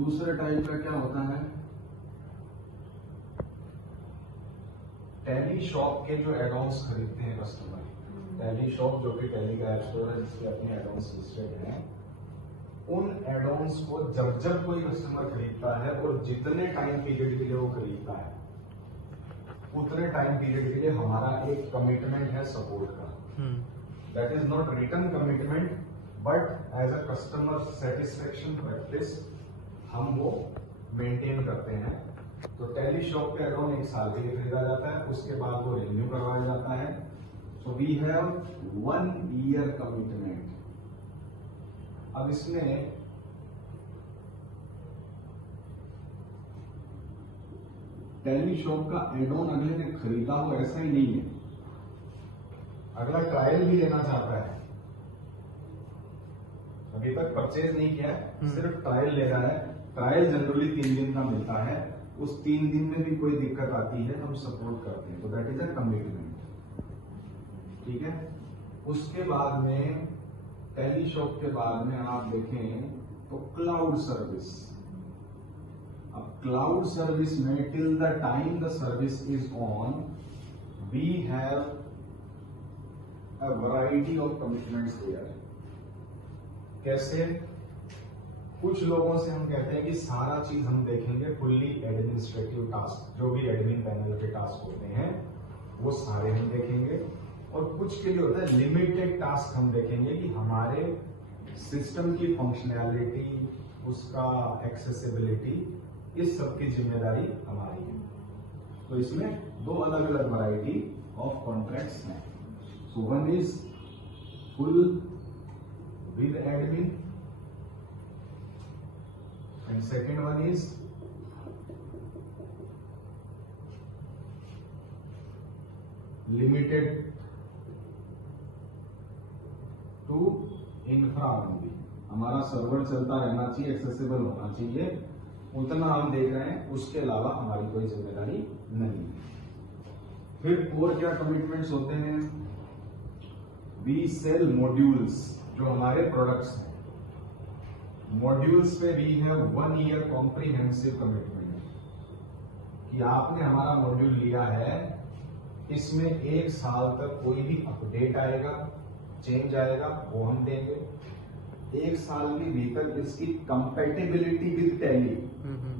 दूसरे टाइप का क्या होता है, टैली शॉप के जो एडॉन्स खरीदते हैं कस्टमर, टैली शॉप जो कि टैली का ऐप स्टोर है जिसके अपने एडॉन्स लिस्टेड हैं, उन एडॉन्स को जब जब कोई कस्टमर खरीदता है और जितने टाइम पीरियड के लिए वो खरीदता है उतने टाइम पीरियड के लिए हमारा एक कमिटमेंट है सपोर्ट का। That is not return commitment but as a customer satisfaction practice हम वो मेंटेन करते हैं। तो टैली शॉप पे अकाउंट 1 साल के लिए खरीदा जाता है, उसके बाद वो रिन्यू करवाया जाता है। So we have 1 year commitment. अब इसमें टैली शॉप का एड ऑन अगले ने खरीदा हो ऐसा ही नहीं है, अगला ट्रायल भी लेना चाहता है, अभी तक परचेज नहीं किया है, सिर्फ ट्रायल ले रहा है। ट्रायल जनरली 3 दिन का मिलता है, उस 3 दिन में भी कोई दिक्कत आती है हम सपोर्ट करते हैं, तो दैट इज अ कमिटमेंट। ठीक है, उसके बाद में टैली शॉप के बाद में आप देखें तो क्लाउड सर्विस। अब क्लाउड सर्विस में till the time the service is on we have a variety of commitments there. कैसे? कुछ लोगों से हम कहते हैं कि सारा चीज हम देखेंगे, फुल्ली एडमिनिस्ट्रेटिव टास्क जो भी एडमिन पैनल के टास्क होते हैं वो सारे हम देखेंगे, और कुछ के लिए होता है लिमिटेड टास्क हम देखेंगे कि हमारे सिस्टम की फंक्शनैलिटी, उसका एक्सेसिबिलिटी, इस सब की जिम्मेदारी हमारी है। तो इसमें 2 अलग अलग वैरायटी ऑफ कॉन्ट्रैक्ट्स हैं। So one is full with admin and second one is limited to infra only। हमारा सर्वर चलता रहना चाहिए, एक्सेसिबल होना चाहिए, उतना हम देख रहे हैं, उसके अलावा हमारी कोई जिम्मेदारी नहीं है। फिर और क्या कमिटमेंट्स होते हैं? वी सेल मॉड्यूल्स, जो हमारे प्रोडक्ट्स हैं, मॉड्यूल्स पे we have 1 year comprehensive commitment कि आपने हमारा मॉड्यूल लिया है, इसमें 1 साल तक कोई भी अपडेट आएगा, चेंज आएगा, वो हम देंगे। 1 साल के भीतर इसकी कंपैटिबिलिटी विद टैली,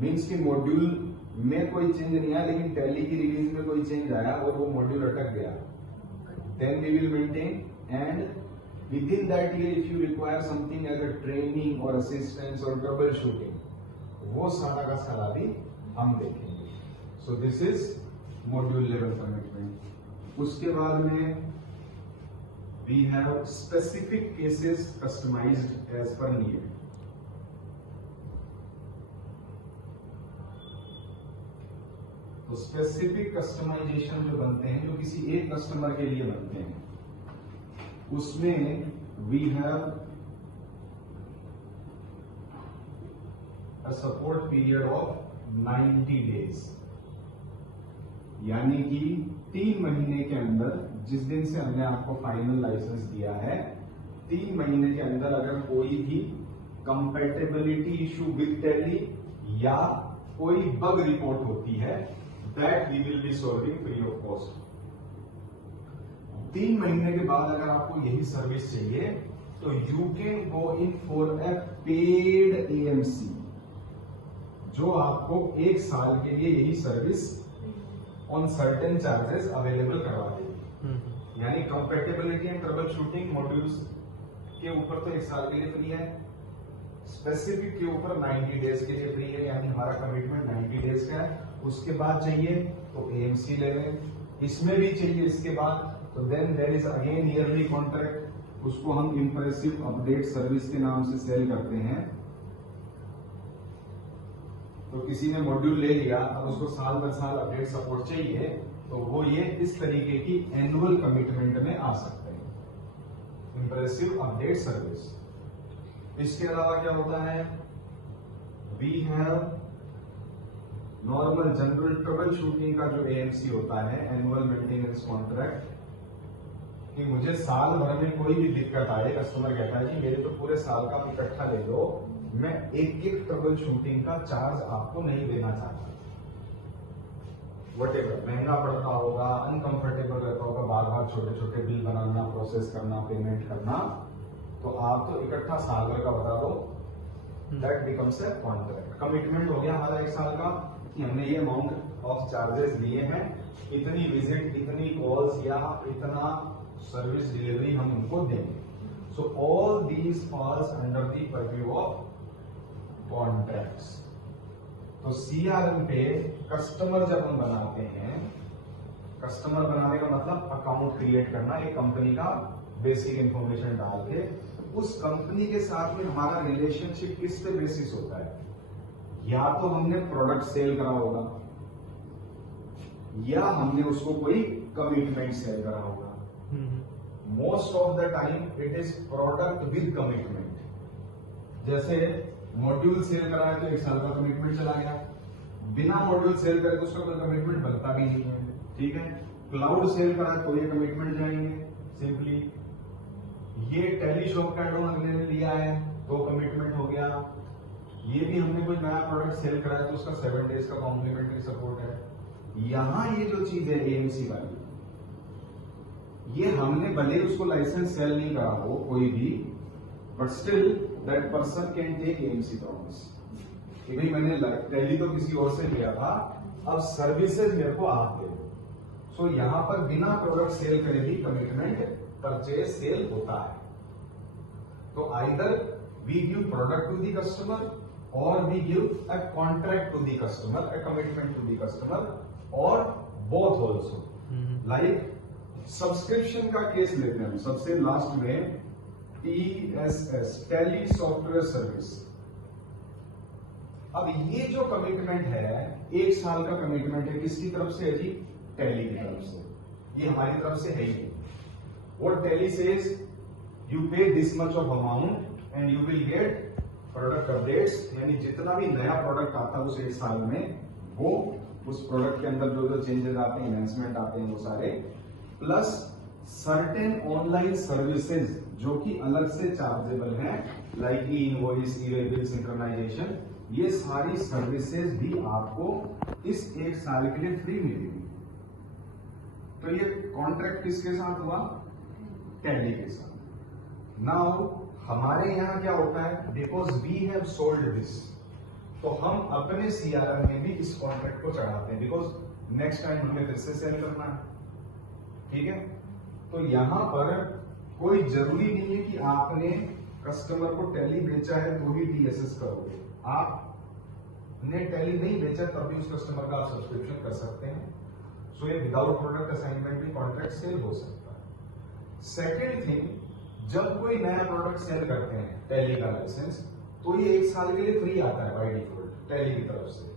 मींस कि मॉड्यूल में कोई चेंज नहीं आया लेकिन टैली की रिलीज में कोई चेंज आया और वो मॉड्यूल अटक गया, then we will maintain. And within that year if you require something as a training or assistance or troubleshooting, वो सारा का सारा भी हम देखेंगे। so this is module level commitment। उसके बाद में we have specific cases customized as per need। तो स्पेसिफिक कस्टमाइजेशन जो बनते हैं, जो किसी एक कस्टमर के लिए बनते हैं, उसमें we have a support period of 90 days, यानी कि 3 महीने के अंदर, जिस दिन से हमने आपको फाइनल लाइसेंस दिया है, 3 महीने के अंदर अगर कोई भी कंपैटिबिलिटी इशू विद टैली या कोई बग रिपोर्ट होती है, that we will be solving free of cost. 3 महीने के बाद अगर आपको यही सर्विस चाहिए तो you can go in for a paid AMC, जो आपको 1 साल के लिए यही service on certain charges available करवा देगी। यानी compatibility and trouble shooting modules के ऊपर तो 1 साल के लिए फ्री है, स्पेसिफिक के ऊपर 90 डेज के लिए फ्री है, यानी हमारा कमिटमेंट 90 डेज का है। उसके बाद चाहिए तो एएमसी ले लें, इसमें भी चाहिए इसके बाद तो then there is again yearly contract, उसको हम इंप्रेसिव अपडेट सर्विस के नाम से सेल करते हैं। तो किसी ने मॉड्यूल ले लिया, अब उसको साल भर साल अपडेट सपोर्ट चाहिए, तो वो ये इस तरीके की एनुअल कमिटमेंट में आ सकते हैं, इंप्रेसिव अपडेट सर्विस। इसके अलावा क्या होता है? We have normal general troubleshooting का जो एएमसी होता है, एनुअल मेंटेनेंस कॉन्ट्रैक्ट, कि मुझे साल भर में कोई भी दिक्कत आए, कस्टमर कहता है जी मेरे तो पूरे साल का आप इकट्ठा ले लो, मैं एक एक ट्रबल शूटिंग का चार्ज आपको नहीं देना चाहता। वटेवर महंगा पड़ता होगा, अनकंफर्टेबल रहता होगा, बार बार छोटे छोटे बिल बनाना, प्रोसेस करना, पेमेंट करना, तो आप तो इकट्ठा साल भर का बता दो, that becomes a contract. Commitment हो गया हमारा 1 साल का कि हमने ये अमाउंट ऑफ चार्जेस लिए हैं, इतनी विजिट, इतनी कॉल्स या इतना सर्विस डिलीवरी हम उनको देंगे। So all these falls under the purview of contracts. तो सीआरएम पे कस्टमर जब हम बनाते हैं, कस्टमर बनाने का मतलब अकाउंट क्रिएट करना, एक कंपनी का बेसिक इंफॉर्मेशन डाल के उस कंपनी के साथ में हमारा रिलेशनशिप किस पे बेसिस होता है, या तो हमने प्रोडक्ट सेल करा होगा या हमने उसको कोई कमिटमेंट सेल करा होगा। Most of the time it is product with commitment. जैसे मॉड्यूल सेल करा है तो 1 साल का कमिटमेंट चला गया, बिना मॉड्यूल सेल करे तो उसका कोई कमिटमेंट बनता भी नहीं है, ठीक है। क्लाउड सेल करा है तो ये कमिटमेंट जाएंगे सिंपली। ये टेलीशॉप का एडोन अगले ने लिया है तो कमिटमेंट हो गया। ये भी हमने कोई नया प्रोडक्ट सेल करा है तो उसका 7 डेज का कॉम्प्लीमेंट्री सपोर्ट है। यहां ये जो चीज है एएमसी वाली, ये हमने भले उसको लाइसेंस सेल नहीं करा हो कोई भी, but still that person can take AMC promise कि भाई मैंने टैली तो किसी और से लिया था, अब सर्विसेज मेरे को आप दे दो। सो यहां पर बिना प्रोडक्ट सेल करे भी कमिटमेंट परचेज सेल होता है। तो either we give product to the customer और we give a contract to the customer, a commitment to the customer, और बोथ ऑल्सो। लाइक सब्सक्रिप्शन का केस लेते हैं सबसे लास्ट में, TSS टेली सॉफ्टवेयर सर्विस। अब ये जो कमिटमेंट है 1 साल का कमिटमेंट है, किसकी तरफ से है जी? टेली की तरफ से। ये हमारी तरफ से है ही। What Tally says, you pay this much of amount and you will get product updates, यानी जितना भी नया प्रोडक्ट आता है उस 1 साल में, वो उस प्रोडक्ट के अंदर जो जो चेंजेस आते हैं, इन्वेंसमेंट आते हैं, वो सारे, प्लस सर्टेन ऑनलाइन सर्विसेज जो कि अलग से चार्जेबल हैं, लाइक ई इनवॉइस, ई बिल सिंक्रोनाइजेशन, ये सारी सर्विसेज भी आपको इस 1 साल के लिए फ्री मिलेगी। तो ये कॉन्ट्रैक्ट किसके साथ हुआ? टैली के साथ। नाउ हमारे यहां क्या होता है, because we have sold this, तो हम अपने सीआरएम में भी इस कॉन्ट्रैक्ट को चढ़ाते हैं, बिकॉज नेक्स्ट टाइम हमें फिर से सेल करना है, ठीक है। तो यहां पर कोई जरूरी नहीं है कि आपने कस्टमर को टैली बेचा है तो ही टीएसएस करोगे। आपने टैली नहीं बेचा तब भी उस कस्टमर का आप सब्सक्रिप्शन कर सकते हैं। सो ये विदाउट प्रोडक्ट असाइनमेंट भी कॉन्ट्रैक्ट सेल हो सकता है। सेकेंड थिंग, जब कोई नया प्रोडक्ट सेल करते हैं टैली का लाइसेंस, तो ये 1 साल के लिए फ्री आता है बाय डिफॉल्ट टैली की तरफ से।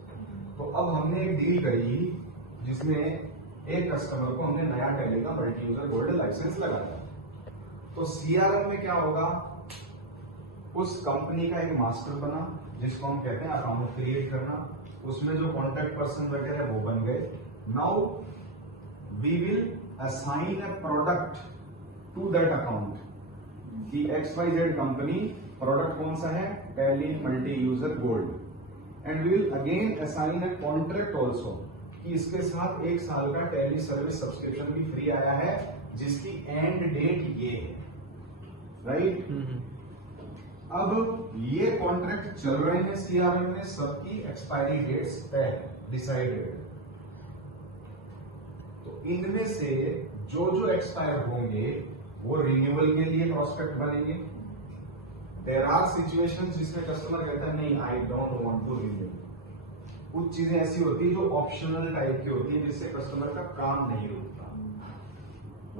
तो अब हमने एक डील करी जिसमें एक कस्टमर को हमने नया टैली का मल्टी यूजर गोल्ड लाइसेंस लगाया। तो सीआरएम में क्या होगा, उस कंपनी का एक मास्टर बना जिसको हम कहते हैं अकाउंट क्रिएट करना, उसमें जो कॉन्टैक्ट पर्सन वगैरह वो बन गए। Now we will assign a product to that account कि XYZ कंपनी, प्रोडक्ट कौन सा है? Tally multi user gold, and we will again assign a contract also कि इसके साथ 1 साल का टैली सर्विस सब्सक्रिप्शन भी फ्री आया है, जिसकी एंड डेट ये है, राइट। अब ये कॉन्ट्रैक्ट चल रहे हैं सीआरएम में, सबकी एक्सपायरी डेट्स तय डिसाइडेड। तो इनमें से जो जो एक्सपायर होंगे वो रिन्यूअल के लिए प्रोस्पेक्ट बनेंगे। देयर आर सिचुएशंस जिसमें कस्टमर कहता है नहीं, I don't want to renew. कुछ चीजें ऐसी होती है जो ऑप्शनल टाइप की होती है, जिससे कस्टमर का काम नहीं रुकता,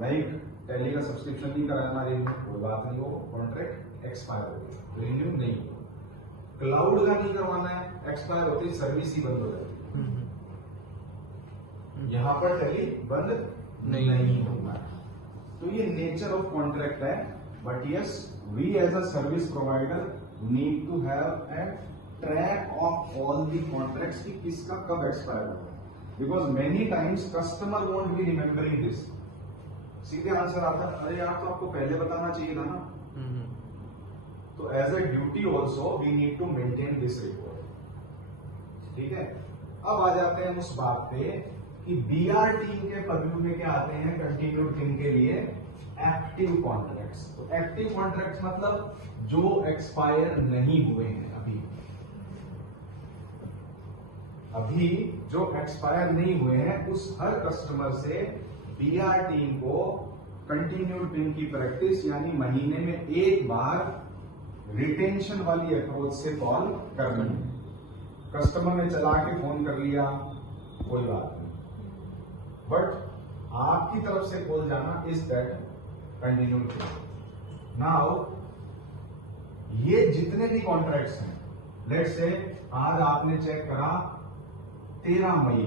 लाइक टैली का सब्सक्रिप्शन नहीं कराना, रिन्यू कोई बात नहीं, वो कॉन्ट्रैक्ट एक्सपायर हो गया, रिन्यू नहीं होगा। क्लाउड का नहीं करवाना है, एक्सपायर होती है, सर्विस ही बंद हो जाती है। यहां पर टैली बंद नहीं होगा। तो ये नेचर ऑफ कॉन्ट्रैक्ट है, but yes we as a service provider need to have a track of all the contracts कि किसका कब एक्सपायर होगा, because many times customer won't be remembering this. सीधे आंसर आता है, अरे यार तो आपको पहले बताना चाहिए था ना, तो as a duty also we need to maintain this report. ठीक है, अब आ जाते हैं उस बात पे कि बीआर टीम के पर्व्यू में क्या आते हैं कंटिन्यूड टीम के लिए एक्टिव कॉन्ट्रैक्ट्स। तो एक्टिव कॉन्ट्रैक्ट्स मतलब जो एक्सपायर नहीं हुए हैं अभी जो एक्सपायर नहीं हुए हैं उस हर कस्टमर से बीआर टीम को कंटिन्यूड टीम की प्रैक्टिस यानी महीने में एक बार रिटेंशन वाली अप्रोच से कॉल करनी है। कस्टमर ने चला के फोन कर लिया कोई बात नहीं, बट आपकी तरफ से कॉल जाना is that continued team. Now ये जितने भी कॉन्ट्रैक्ट्स हैं, लेट्स से आज आपने चेक करा 13 मई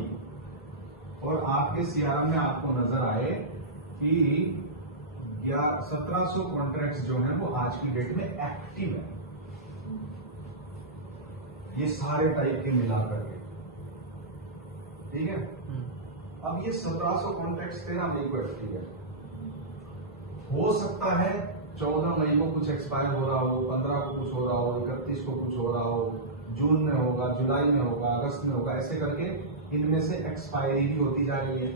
और आपके सीआरएम में आपको नजर आए कि 1700 कॉन्ट्रैक्ट्स जो हैं वो आज की डेट में एक्टिव है, ये सारे टाइप के मिलाकर के। ठीक है, अब ये 1700 कॉन्ट्रैक्ट्स 13 मई को एक्टिव है। हो सकता है 14 मई को कुछ एक्सपायर हो रहा हो, 15 को कुछ हो रहा हो, 31 को कुछ हो रहा हो, जून में होगा, जुलाई में होगा, अगस्त में होगा, ऐसे करके इनमें से एक्सपायरी भी होती जा रही है।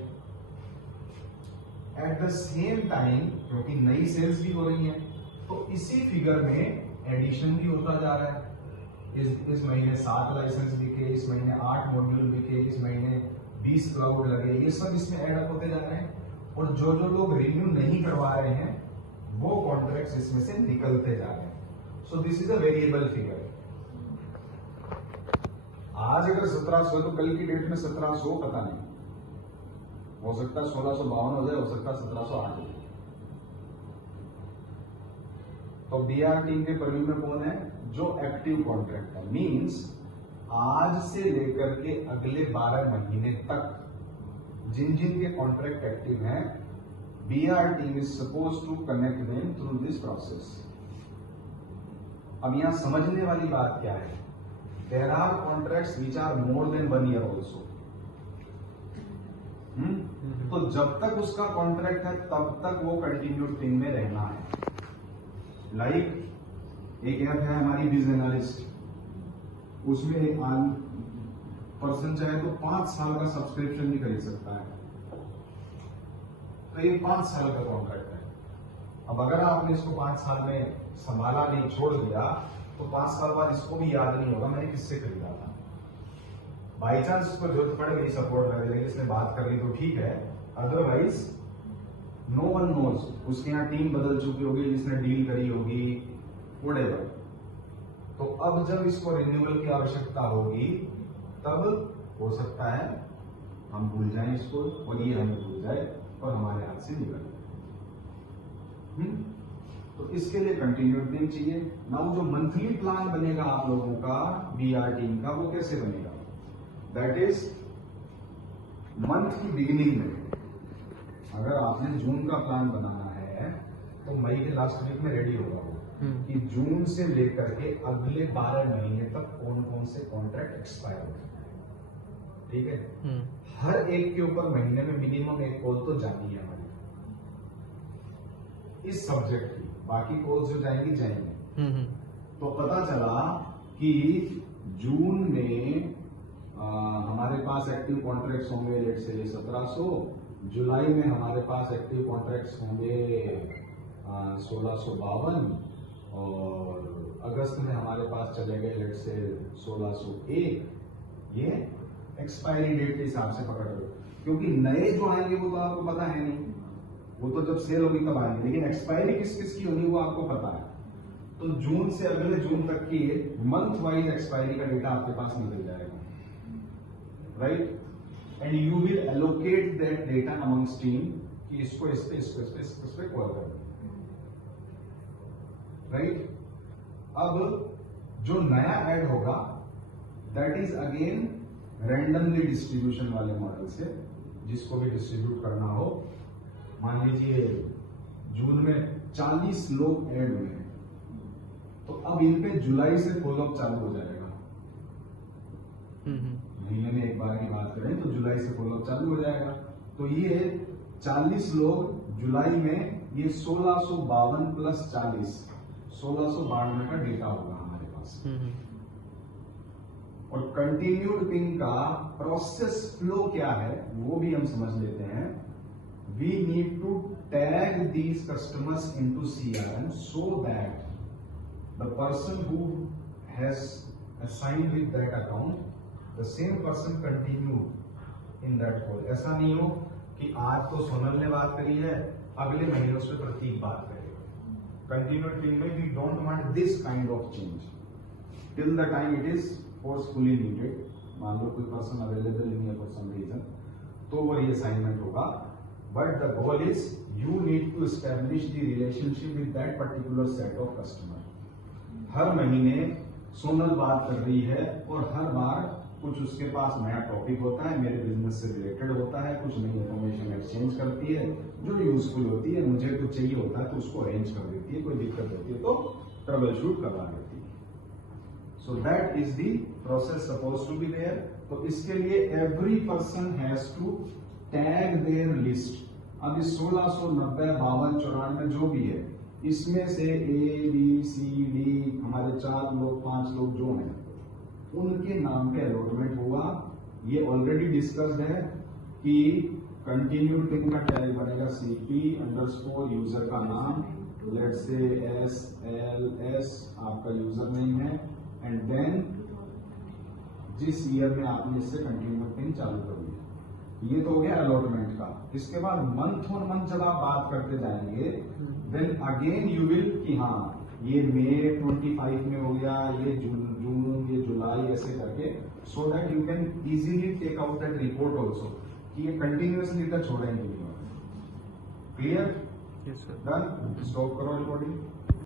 एट द सेम टाइम क्योंकि नई सेल्स भी हो रही हैं, तो इसी फिगर में एडिशन भी होता जा रहा है। इस महीने 7 लाइसेंस बिके, इस महीने 8 मॉड्यूल बिके, इस महीने 20 क्लाउड लगे, ये सब इसमें ऐड अप होते जा रहे हैं। और जो जो लोग रिन्यू नहीं करवा रहे हैं वो कॉन्ट्रैक्ट्स इसमें से निकलते जा रहे हैं। So this is a variable figure. आज अगर 1700 तो कल की डेट में 1700 पता नहीं, हो सकता है 1652 हो जाए, हो सकता है 1708 हो जाए। तो बीआर टीम के पर्व्यू में कौन है? जो एक्टिव कॉन्ट्रैक्ट है, मींस आज से लेकर के अगले 12 महीने तक जिन जिन के कॉन्ट्रैक्ट एक्टिव हैं, BR team is suppose to connect them through this process. अब यहां समझने वाली बात क्या है? There are contracts which are more than 1 year also. तो जब तक उसका कॉन्ट्रैक्ट है तब तक वो कंटिन्यूड टीम में रहना है। लाइक एक ऐप है हमारी बिज एनालिस्ट, उसमें एक पर्सन चाहे तो 5 साल का सब्सक्रिप्शन भी खरीद सकता है। तो ये 5 साल का कॉन्ट्रैक्ट है। अब अगर आपने इसको 5 साल में संभाला नहीं, छोड़ दिया, तो 5 साल बाद इसको भी याद नहीं होगा मैंने किससे खरीदा था। बाई चांस इसको जरूरत पड़ गई सपोर्ट करने की, इसने बात कर ली तो ठीक है, अदरवाइज नो वन नोज। उसके यहाँ टीम बदल चुकी होगी, जिसने डील करी होगी, व्हाटएवर। तो अब जब इसको रिन्यूअल की आवश्यकता होगी तब हो सकता है हम भूल जाएं इसको और ये हमें भूल जाए और हमारे हाथ से निकल जाए। तो इसके लिए कंटिन्यूड टीम चाहिए ना। वो जो मंथली प्लान बनेगा आप लोगों का बीआर टीम का, वो कैसे बनेगा? दैट इज मंथ की बिगिनिंग में अगर आपने जून का प्लान बनाना है तो मई के लास्ट वीक में रेडी होगा वो कि जून से लेकर के अगले 12 महीने तक कौन कौन से कॉन्ट्रैक्ट एक्सपायर हो गए। ठीक है, हर एक के ऊपर महीने में मिनिमम एक कॉल तो जानी है हमारी इस सब्जेक्ट की, बाकी कॉल्स जो जाएंगी जाएंगे। तो पता चला कि जून में हमारे पास एक्टिव कॉन्ट्रैक्ट्स होंगे लेट से 1700, जुलाई में हमारे पास एक्टिव कॉन्ट्रैक्ट्स होंगे 1652 और अगस्त में हमारे पास चले गए लेट से 1601। ये एक्सपायरी डेट के हिसाब से पकड़ लो, क्योंकि नए जो आएंगे वो तो आपको पता है नहीं, वो तो जब सेल होगी तब आएंगे, लेकिन एक्सपायरी किस किस की होगी वो आपको पता है। तो जून से अगले जून तक की मंथ वाइज एक्सपायरी का डेटा आपके पास निकल जाएगा, right? And you will allocate that data amongst team कि इसको इस पे कॉल करो, राइट? अब जो नया ऐड होगा that is again randomly distribution वाले मॉडल से, जिसको भी डिस्ट्रीब्यूट करना हो। मान लीजिए जून में 40 लोग ऐड हुए हैं, तो अब इन पे जुलाई से फॉलोअप चालू हो जाएगा। महीने में एक बार की बात करें तो जुलाई से फॉलोअप चालू हो जाएगा। तो ये 40 लोग जुलाई में, ये 1652 प्लस 40 1692 का डेटा होगा हमारे पास। और कंटिन्यूड पिन का प्रोसेस फ्लो क्या है वो भी हम समझ लेते हैं। We need to tag these customers into CRM so that the person who has assigned with that account, the same person continue in that call। ऐसा नहीं हो कि आज तो सोनल ने बात करी है, अगले महीने उससे प्रतीक बात करेगा। कंटिन्यूड पिन में we don't want this kind of change till the time it is forcefully needed. मान लो कोई पर्सन अवेलेबल नहीं है फॉर सम रीजन, तो वो रीअसाइनमेंट होगा। But the goal is you need to establish the relationship with that particular set of customer. हर महीने सोनल बात कर रही है और हर बार कुछ उसके पास नया टॉपिक होता है, मेरे बिजनेस से रिलेटेड होता है, कुछ नई इंफॉर्मेशन एक्सचेंज करती है जो यूजफुल होती है। मुझे कुछ चाहिए होता है तो उसको अरेंज कर देती है, कोई दिक्कत होती है तो ट्रबल शूट करवा देती है। So that is the process suppose to be there. तो इसके लिए every person has to tag their list. अब इस 1690, 52, 94 जो भी है, इसमें से ABCD हमारे 4 लोग 5 लोग जो हैं उनके नाम पे अलॉटमेंट हुआ। ये ऑलरेडी डिस्कस्ड है कि कंटिन्यूड पिन का टैग बनेगा CP_ यूजर का नाम, लेट से SLS आपका यूजर नेम है, एंड देन जिस ईयर में आपने इससे कंटिन्यूड पिन चालू कर दिया। ये तो हो गया अलॉटमेंट का। इसके बाद मंथ ऑन मंथ जब आप बात करते जाएंगे देन अगेन यू विल कि हाँ ये मई 25 में हो गया, ये जून, ये जुलाई, ऐसे करके, so that you can easily take out that report also कि ये कंटिन्यूअसली टच हो रहे हैं। Clear? Yes sir. Done. Stop करो रिकॉर्डिंग।